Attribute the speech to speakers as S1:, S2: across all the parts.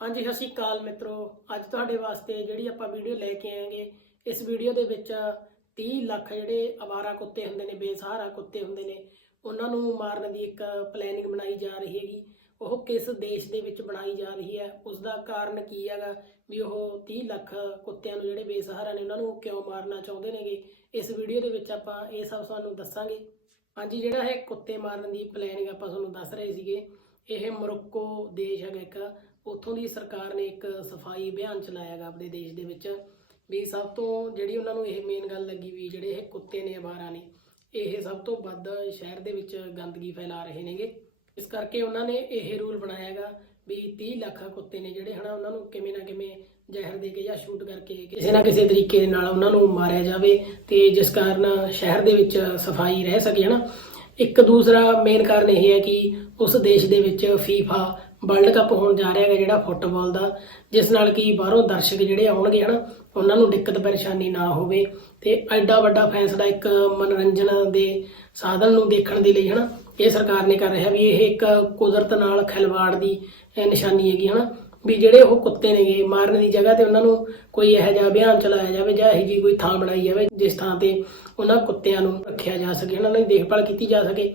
S1: ਹਾਂਜੀ, ਸਤਿ ਸ਼੍ਰੀ ਅਕਾਲ ਮਿੱਤਰੋ। ਅੱਜ ਤੁਹਾਡੇ ਵਾਸਤੇ ਜਿਹੜੀ ਆਪਾਂ ਵੀਡੀਓ ਲੈ ਕੇ ਆਏਗੇ, ਇਸ ਵੀਡੀਓ ਦੇ ਵਿੱਚ 30 ਲੱਖ ਜਿਹੜੇ ਅਵਾਰਾ ਕੁੱਤੇ ਹੁੰਦੇ ਨੇ, ਬੇਸਹਾਰਾ ਕੁੱਤੇ ਹੁੰਦੇ ਨੇ, ਉਹਨਾਂ ਨੂੰ ਮਾਰਨ ਦੀ ਇੱਕ ਪਲੈਨਿੰਗ ਬਣਾਈ ਜਾ ਰਹੀ ਹੈਗੀ। ਉਹ ਕਿਸ ਦੇਸ਼ ਦੇ ਵਿੱਚ ਬਣਾਈ ਜਾ ਰਹੀ ਹੈ ਉਸ ਦਾ ਕਾਰਨ ਕੀ ਹੈਗਾ, ਵੀ ਉਹ 30 ਲੱਖ ਕੁੱਤਿਆਂ ਨੂੰ ਜਿਹੜੇ ਬੇਸਹਾਰਾ ਨੇ, ਉਹਨਾਂ ਨੂੰ ਕਿਉਂ ਮਾਰਨਾ ਚਾਹੁੰਦੇ ਨੇਗੇ? ਇਸ ਵੀਡੀਓ ਦੇ ਵਿੱਚ ਆਪਾਂ ਇਹ ਸਭ ਤੁਹਾਨੂੰ ਦੱਸਾਂਗੇ। ਹਾਂਜੀ, ਜਿਹੜਾ ਇਹ ਕੁੱਤੇ ਮਾਰਨ ਦੀ ਪਲੈਨਿੰਗ ਆਪਾਂ ਤੁਹਾਨੂੰ ਦੱਸ ਰਹੇ ਸੀਗੇ, ਇਹ ਮੋਰੋਕੋ ਦੇਸ਼ ਹੈਗਾ ਇੱਕ। ਉੱਥੋਂ ਦੀ ਸਰਕਾਰ ਨੇ ਇੱਕ ਸਫ਼ਾਈ ਅਭਿਆਨ ਚਲਾਇਆਗਾ ਆਪਣੇ ਦੇਸ਼ ਦੇ ਵਿੱਚ। ਵੀ ਸਭ ਤੋਂ ਜਿਹੜੀ ਉਹਨਾਂ ਨੂੰ ਇਹ ਮੇਨ ਗੱਲ ਲੱਗੀ ਵੀ ਜਿਹੜੇ ਇਹ ਕੁੱਤੇ ਨੇ ਅਵਾਰਾ ਨੇ, ਇਹ ਸਭ ਤੋਂ ਵੱਧ ਸ਼ਹਿਰ ਦੇ ਵਿੱਚ ਗੰਦਗੀ ਫੈਲਾ ਰਹੇ ਨੇਗੇ। ਇਸ ਕਰਕੇ ਉਹਨਾਂ ਨੇ ਇਹ ਰੂਲ ਬਣਾਇਆਗਾ ਵੀ 30 ਲੱਖ ਕੁੱਤੇ ਨੇ ਜਿਹੜੇ ਹਨਾ, ਉਹਨਾਂ ਨੂੰ ਕਿਵੇਂ ਨਾ ਕਿਵੇਂ ਜ਼ਹਿਰ ਦੇ ਕੇ ਜਾਂ ਸ਼ੂਟ ਕਰਕੇ ਕਿਸੇ ਨਾ ਕਿਸੇ ਤਰੀਕੇ ਦੇ ਨਾਲ ਉਹਨਾਂ ਨੂੰ ਮਾਰਿਆ ਜਾਵੇ ਤੇ ਜਿਸ ਕਾਰਨ ਸ਼ਹਿਰ ਦੇ ਵਿੱਚ ਸਫ਼ਾਈ ਰਹਿ ਸਕੇ ਹਨਾ। ਇੱਕ ਦੂਸਰਾ ਮੇਨ ਕਾਰਨ ਇਹ ਹੈ ਕਿ ਉਸ ਦੇਸ਼ ਦੇ ਵਿੱਚ ਫੀਫਾ ਵਰਲਡ ਕੱਪ ਹੋਣ ਜਾ ਰਿਹਾ ਹੈ ਜਿਹੜਾ ਫੁੱਟਬਾਲ ਦਾ, ਜਿਸ ਨਾਲ ਕਿ ਬਾਹਰੋਂ ਦਰਸ਼ਕ ਜਿਹੜੇ ਆਉਣਗੇ ਹਨਾ, ਉਹਨਾਂ ਨੂੰ ਦਿੱਕਤ ਪਰੇਸ਼ਾਨੀ ਨਾ ਹੋਵੇ ਤੇ ਐਡਾ ਵੱਡਾ ਫੈਸਲਾ ਇੱਕ ਮਨੋਰੰਜਨ ਦੇ ਸਾਧਨ ਨੂੰ ਦੇਖਣ ਦੇ ਲਈ ਹਨਾ, ਇਹ ਸਰਕਾਰ ਨੇ ਕਰ ਰਿਹਾ ਵੀ ਇਹ ਇੱਕ ਕੁਦਰਤ ਨਾਲ ਖਿਲਵਾੜ ਦੀ ਨਿਸ਼ਾਨੀ ਹੈਗੀ ਹਨਾ, ਵੀ ਜਿਹੜੇ ਉਹ ਕੁੱਤੇ ਨੇਗੇ ਮਾਰਨ ਦੀ ਜਗ੍ਹਾ ਤੇ ਉਹਨਾਂ ਨੂੰ ਕੋਈ ਇਹੋ ਜਿਹਾ ਅਭਿਆਨ ਚਲਾਇਆ ਜਾਵੇ ਜਾਂ ਇਹੋ ਜਿਹੀ ਕੋਈ ਥਾਂ ਬਣਾਈ ਜਾਵੇ, ਜਿਸ ਥਾਂ ਤੇ ਉਹਨਾਂ ਕੁੱਤਿਆਂ ਨੂੰ ਰੱਖਿਆ ਜਾ ਸਕੇ, ਉਹਨਾਂ ਦੀ ਦੇਖਭਾਲ ਕੀਤੀ ਜਾ ਸਕੇ।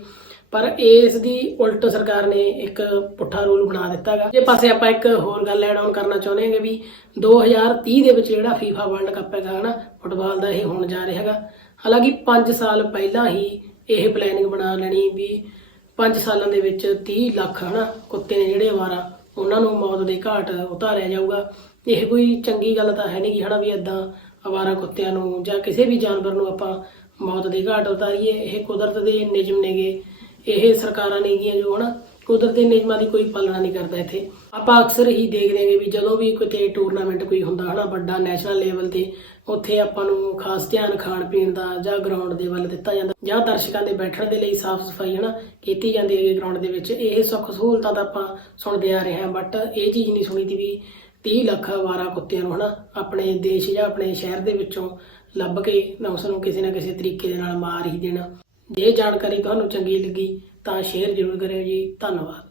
S1: ਪਰ ਇਸ ਦੀ ਉਲਟ ਸਰਕਾਰ ਨੇ ਇੱਕ ਪੁੱਠਾ ਰੂਲ ਬਣਾ ਦਿੱਤਾਗਾ ਜੇ ਪਾਸੇ ਆਪਾਂ ਇੱਕ ਹੋਰ ਗੱਲ ਐਡ ਆਨ ਕਰਨਾ ਚਾਹੁੰਦੇ ਹਾਂਗੇ ਵੀ 2030 ਦੇ ਵਿੱਚ ਜਿਹੜਾ ਫੀਫਾ ਵਰਲਡ ਕੱਪ ਹੈਗਾ ਹਨਾ, ਫੁੱਟਬਾਲ ਦਾ ਇਹ ਹੋਣ ਜਾ ਰਿਹਾ ਹੈਗਾ। ਹਾਲਾਂਕਿ 5 ਸਾਲ ਪਹਿਲਾਂ ਹੀ ਇਹ ਪਲੈਨਿੰਗ ਬਣਾ ਲੈਣੀ ਵੀ 5 ਸਾਲਾਂ ਦੇ ਵਿੱਚ 30 ਲੱਖ ਹਨਾ ਕੁੱਤੇ ਨੇ ਜਿਹੜੇ ਅਵਾਰਾ ਉਹਨਾਂ ਨੂੰ ਮੌਤ ਦੇ ਘਾਟ ਉਤਾਰਿਆ ਜਾਊਗਾ। ਇਹ ਕੋਈ ਚੰਗੀ ਗੱਲ ਤਾਂ ਹੈ ਨਹੀਂ ਕਿ ਹਨਾ ਵੀ ਇਦਾਂ ਅਵਾਰਾ ਕੁੱਤਿਆਂ ਨੂੰ ਜਾਂ ਕਿਸੇ ਵੀ ਜਾਨਵਰ ਨੂੰ ਆਪਾਂ ਮੌਤ ਦੇ ਘਾਟ ਉਤਾਰੀਏ। ਇਹ ਕੁਦਰਤ ਦੇ ਨਿਯਮ ਨੇਗੇ। ਇਹ ਸਰਕਾਰਾਂ ਨੇਗੀਆਂ ਜੋ ਹਨਾ, ਕੁਦਰਤ ਦੇ ਨਿਯਮਾਂ ਦੀ ਕੋਈ ਪਾਲਣਾ ਨਹੀਂ ਕਰਦਾ ਇੱਥੇ। ਆਪਾਂ ਅਕਸਰ ਹੀ ਦੇਖਦੇ ਹਾਂ ਵੀ ਜਦੋਂ ਵੀ ਕਿਤੇ ਟੂਰਨਾਮੈਂਟ ਕੋਈ ਹੁੰਦਾ ਹਨਾ, ਵੱਡਾ ਨੈਸ਼ਨਲ ਲੈਵਲ ਤੇ, ਉੱਥੇ ਆਪਾਂ ਨੂੰ ਖਾਸ ਧਿਆਨ ਖਾਣ ਪੀਣ ਦਾ ਜਾਂ ਗਰਾਊਂਡ ਦੇ ਵੱਲ ਦਿੱਤਾ ਜਾਂਦਾ। ਜਾਂ ਦਰਸ਼ਕਾਂ ਦੇ ਬੈਠਣ ਦੇ ਲਈ ਸਾਫ਼ ਸਫ਼ਾਈ ਹਨਾ, ਕੀਤੀ ਜਾਂਦੀ ਹੈ ਗਰਾਊਂਡ ਦੇ ਵਿੱਚ। ਇਹ ਸੁੱਖ ਸਹੂਲਤਾਂ ਤਾਂ ਆਪਾਂ ਸੁਣਦੇ ਆ ਰਹੇ ਹਾਂ ਬਟ ਇਹ ਚੀਜ਼ ਨਹੀਂ ਸੁਣੀ ਦੀ ਵੀ 30 ਲੱਖ ਵਾਰਾ ਕੁੱਤਿਆਂ ਨੂੰ ਹਨਾ, ਆਪਣੇ ਦੇਸ਼ ਜਾਂ ਆਪਣੇ ਸ਼ਹਿਰ ਦੇ ਵਿੱਚੋਂ ਲੱਭ ਕੇ ਨਾ ਉਸ ਨੂੰ ਕਿਸੇ ਨਾ ਕਿਸੇ ਤਰੀਕੇ ਦੇ ਨਾਲ ਮਾਰ ਹੀ ਦੇਣਾ। ਜੇ ਜਾਣਕਾਰੀ ਤੁਹਾਨੂੰ ਚੰਗੀ ਲੱਗੀ ਤਾਂ ਸ਼ੇਅਰ ਜ਼ਰੂਰ ਕਰਿਓ ਜੀ। ਧੰਨਵਾਦ।